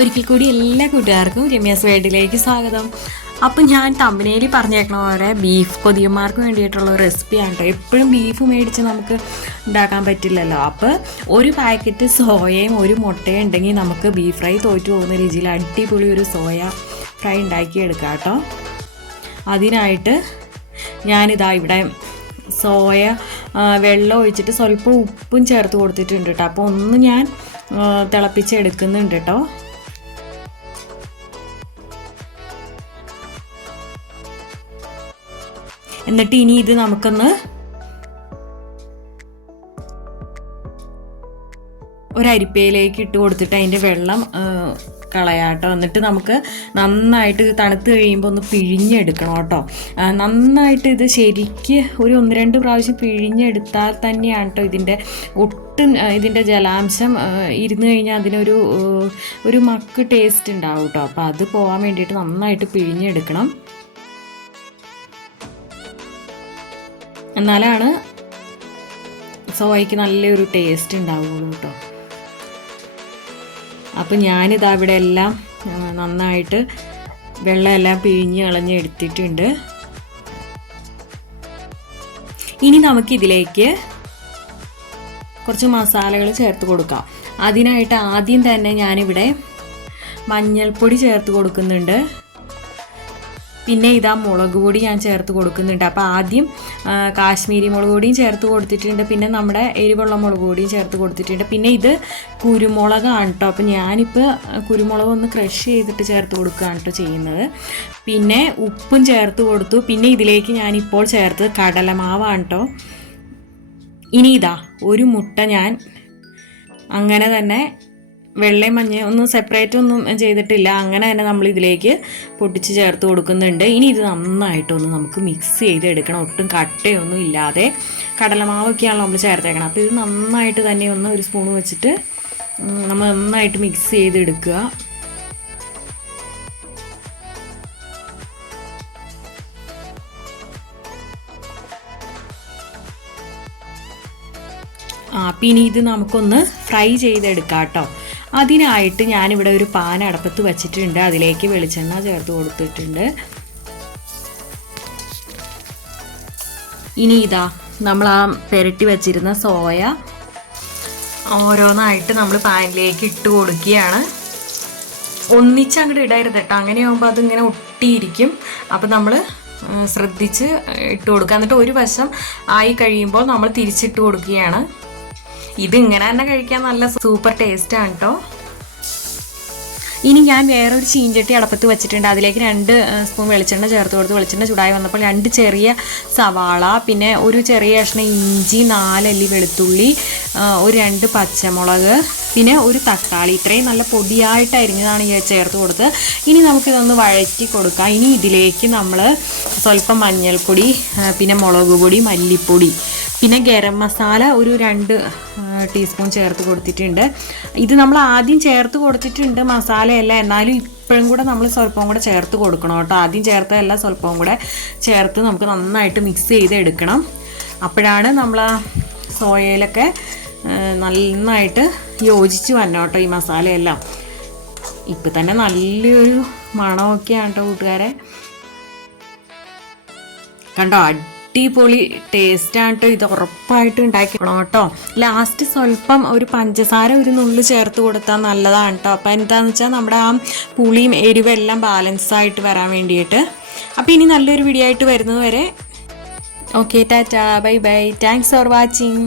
ഒരിക്കൽ കൂടി എല്ലാ കൂട്ടുകാർക്കും രമ്യാസ് വേൾഡിലേക്ക് സ്വാഗതം. അപ്പം ഞാൻ തമ്പനയിൽ പറഞ്ഞേക്കണ പോലെ ബീഫ് കൊതിയന്മാർക്ക് വേണ്ടിയിട്ടുള്ള റെസിപ്പിയാണ് കേട്ടോ. എപ്പോഴും ബീഫ് മേടിച്ച് നമുക്ക് ഉണ്ടാക്കാൻ പറ്റില്ലല്ലോ. അപ്പോൾ ഒരു പാക്കറ്റ് സോയയും ഒരു മുട്ടയും ഉണ്ടെങ്കിൽ നമുക്ക് ബീഫ് ഫ്രൈ തോറ്റു പോകുന്ന രീതിയിൽ അടിപൊളി ഒരു സോയ ഫ്രൈ ഉണ്ടാക്കിയെടുക്കാം കേട്ടോ. അതിനായിട്ട് ഞാനിതാ ഇവിടെ സോയ വെള്ളം ഒഴിച്ചിട്ട് സ്വല്പം ഉപ്പും ചേർത്ത് കൊടുത്തിട്ടുണ്ട് കേട്ടോ. അപ്പോൾ ഒന്ന് ഞാൻ തിളപ്പിച്ചെടുക്കുന്നുണ്ട് കേട്ടോ. എന്നിട്ട് ഇനി ഇത് നമുക്കൊന്ന് ഒരരിപ്പയിലേക്ക് ഇട്ട് കൊടുത്തിട്ട് അതിൻ്റെ വെള്ളം കളയാട്ടോ. എന്നിട്ട് നമുക്ക് നന്നായിട്ട് ഇത് തണുത്ത് കഴിയുമ്പോൾ ഒന്ന് പിഴിഞ്ഞെടുക്കണം കേട്ടോ. നന്നായിട്ട് ഇത് ശരിക്ക് ഒരു 1-2 പ്രാവശ്യം പിഴിഞ്ഞെടുത്താൽ തന്നെയാണ് കേട്ടോ ഇതിൻ്റെ ഒട്ടും ഇതിൻ്റെ ജലാംശം ഇരുന്ന് കഴിഞ്ഞാൽ അതിനൊരു മക്ക് ടേസ്റ്റ് ഉണ്ടാവും കേട്ടോ. അപ്പോൾ അത് പോകാൻ വേണ്ടിയിട്ട് നന്നായിട്ട് പിഴിഞ്ഞെടുക്കണം. എന്നാലാണ് സോയയ്ക്ക് നല്ലൊരു ടേസ്റ്റ് ഉണ്ടാവുള്ളൂ കേട്ടോ. അപ്പം ഞാനിതാ ഇവിടെ എല്ലാം നന്നായിട്ട് വെള്ളമെല്ലാം പിഴിഞ്ഞ് കളഞ്ഞെടുത്തിട്ടുണ്ട്. ഇനി നമുക്കിതിലേക്ക് കുറച്ച് മസാലകൾ ചേർത്ത് കൊടുക്കാം. അതിനായിട്ട് ആദ്യം തന്നെ ഞാനിവിടെ മഞ്ഞൾപ്പൊടി ചേർത്ത് കൊടുക്കുന്നുണ്ട്. പിന്നെ ഇതാ മുളക് പൊടി ഞാൻ ചേർത്ത് കൊടുക്കുന്നുണ്ട്. അപ്പോൾ ആദ്യം കാശ്മീരി മുളക് പൊടിയും ചേർത്ത് കൊടുത്തിട്ടുണ്ട്. പിന്നെ നമ്മുടെ എരിവുള്ള മുളക് പൊടിയും ചേർത്ത് കൊടുത്തിട്ടുണ്ട്. പിന്നെ ഇത് കുരുമുളകാണ് കേട്ടോ. അപ്പോൾ ഞാനിപ്പോൾ കുരുമുളക് ഒന്ന് ക്രഷ് ചെയ്തിട്ട് ചേർത്ത് കൊടുക്കുകയാണ് കേട്ടോ ചെയ്യുന്നത്. പിന്നെ ഉപ്പും ചേർത്ത് കൊടുത്തു. പിന്നെ ഇതിലേക്ക് ഞാനിപ്പോൾ ചേർത്ത് കടലമാവാണ് കേട്ടോ. ഇനി ഇതാ ഒരു മുട്ട ഞാൻ അങ്ങനെ തന്നെ വെള്ളയും മഞ്ഞയും ഒന്നും സെപ്പറേറ്റ് ഒന്നും ചെയ്തിട്ടില്ല, അങ്ങനെ തന്നെ നമ്മൾ ഇതിലേക്ക് പൊട്ടിച്ച് ചേർത്ത് കൊടുക്കുന്നുണ്ട്. ഇനി ഇത് നന്നായിട്ടൊന്ന് നമുക്ക് മിക്സ് ചെയ്തെടുക്കണം. ഒട്ടും കട്ടയൊന്നും ഇല്ലാതെ. കടലമാവൊക്കെയാണല്ലോ നമ്മൾ ചേർത്തേക്കണം. അപ്പോൾ ഇത് നന്നായിട്ട് തന്നെ ഒന്ന് ഒരു സ്പൂൺ വെച്ചിട്ട് നമ്മൾ നന്നായിട്ട് മിക്സ് ചെയ്തെടുക്കുക. പിന്നെ ഇത് നമുക്കൊന്ന് ഫ്രൈ ചെയ്തെടുക്കാം കേട്ടോ. അതിനായിട്ട് ഞാനിവിടെ ഒരു പാൻ അടപ്പത്ത് വച്ചിട്ടുണ്ട്. അതിലേക്ക് വെളിച്ചെണ്ണ ചേർത്ത് കൊടുത്തിട്ടുണ്ട്. ഇനി ഇതാ നമ്മൾ ആ പുരട്ടി വച്ചിരുന്ന സോയ ഓരോന്നായിട്ട് നമ്മൾ പാനിലേക്ക് ഇട്ട് കൊടുക്കുകയാണ്. ഒന്നിച്ചങ്ങോട്ട് ഇടരുത് കേട്ടോ, അങ്ങനെയാകുമ്പോൾ അതിങ്ങനെ ഒട്ടിയിരിക്കും. അപ്പം നമ്മൾ ശ്രദ്ധിച്ച് ഇട്ട് കൊടുക്കുക. എന്നിട്ട് ഒരു വശം ആയി കഴിയുമ്പോൾ നമ്മൾ തിരിച്ചിട്ട് കൊടുക്കുകയാണ്. ഇതിങ്ങനെ തന്നെ കഴിക്കാൻ നല്ല സൂപ്പർ ടേസ്റ്റാണ് കേട്ടോ. ഇനി ഞാൻ വേറൊരു ചീഞ്ചട്ടി അടപ്പത്ത് വെച്ചിട്ടുണ്ട്. അതിലേക്ക് 2 സ്പൂൺ വെളിച്ചെണ്ണ ചേർത്ത് കൊടുത്ത് വെളിച്ചെണ്ണ ചൂടായി വന്നപ്പോൾ 2 ചെറിയ സവാള, പിന്നെ ഒരു ചെറിയ കഷ്ണം ഇഞ്ചി, 4 അല്ലി വെളുത്തുള്ളി, ഒരു 2 പച്ചമുളക്, പിന്നെ ഒരു തക്കാളി, ഇത്രയും നല്ല പൊടിയായിട്ട് അരിഞ്ഞതാണ് ചേർത്ത് കൊടുത്ത്. ഇനി നമുക്കിതൊന്ന് വഴറ്റി കൊടുക്കാം. ഇനി ഇതിലേക്ക് നമ്മൾ സ്വല്പം മഞ്ഞൾപ്പൊടി, പിന്നെ മുളക് പൊടി, മല്ലിപ്പൊടി, പിന്നെ ഗരം മസാല ഒരു 2 ടീസ്പൂൺ ചേർത്ത് കൊടുത്തിട്ടുണ്ട്. ഇത് നമ്മൾ ആദ്യം ചേർത്ത് കൊടുത്തിട്ടുണ്ട് മസാലയല്ല, എന്നാലും ഇപ്പോഴും കൂടെ നമ്മൾ സ്വല്പം കൂടെ ചേർത്ത് കൊടുക്കണം കേട്ടോ. ആദ്യം ചേർത്തതല്ല, സ്വല്പം കൂടെ ചേർത്ത് നമുക്ക് നന്നായിട്ട് മിക്സ് ചെയ്തെടുക്കണം. അപ്പോഴാണ് നമ്മൾ ആ സോയയിലൊക്കെ നന്നായിട്ട് യോജിച്ച് വരണം കേട്ടോ ഈ മസാലയെല്ലാം. ഇപ്പം തന്നെ നല്ലൊരു മണമൊക്കെയാണ് കേട്ടോ കൂട്ടുകാരെ. കണ്ടോ, അടിപൊളി ടേസ്റ്റാണ് കേട്ടോ. ഇത് ഉറപ്പായിട്ട് ഉണ്ടാക്കിക്കണം കേട്ടോ. ലാസ്റ്റ് സ്വല്പം ഒരു പഞ്ചസാര ഒരു നുള്ളു ചേർത്ത് കൊടുത്താൽ നല്ലതാണ് കേട്ടോ. അപ്പോൾ എന്താണെന്ന് വെച്ചാൽ നമ്മുടെ ആ പുളിയും എരിവെല്ലാം ബാലൻസായിട്ട് വരാൻ വേണ്ടിയിട്ട്. അപ്പോൾ ഇനി നല്ലൊരു വീഡിയോ ആയിട്ട് വരുന്നത് വരെ okay, Tata, bye bye, thanks for watching.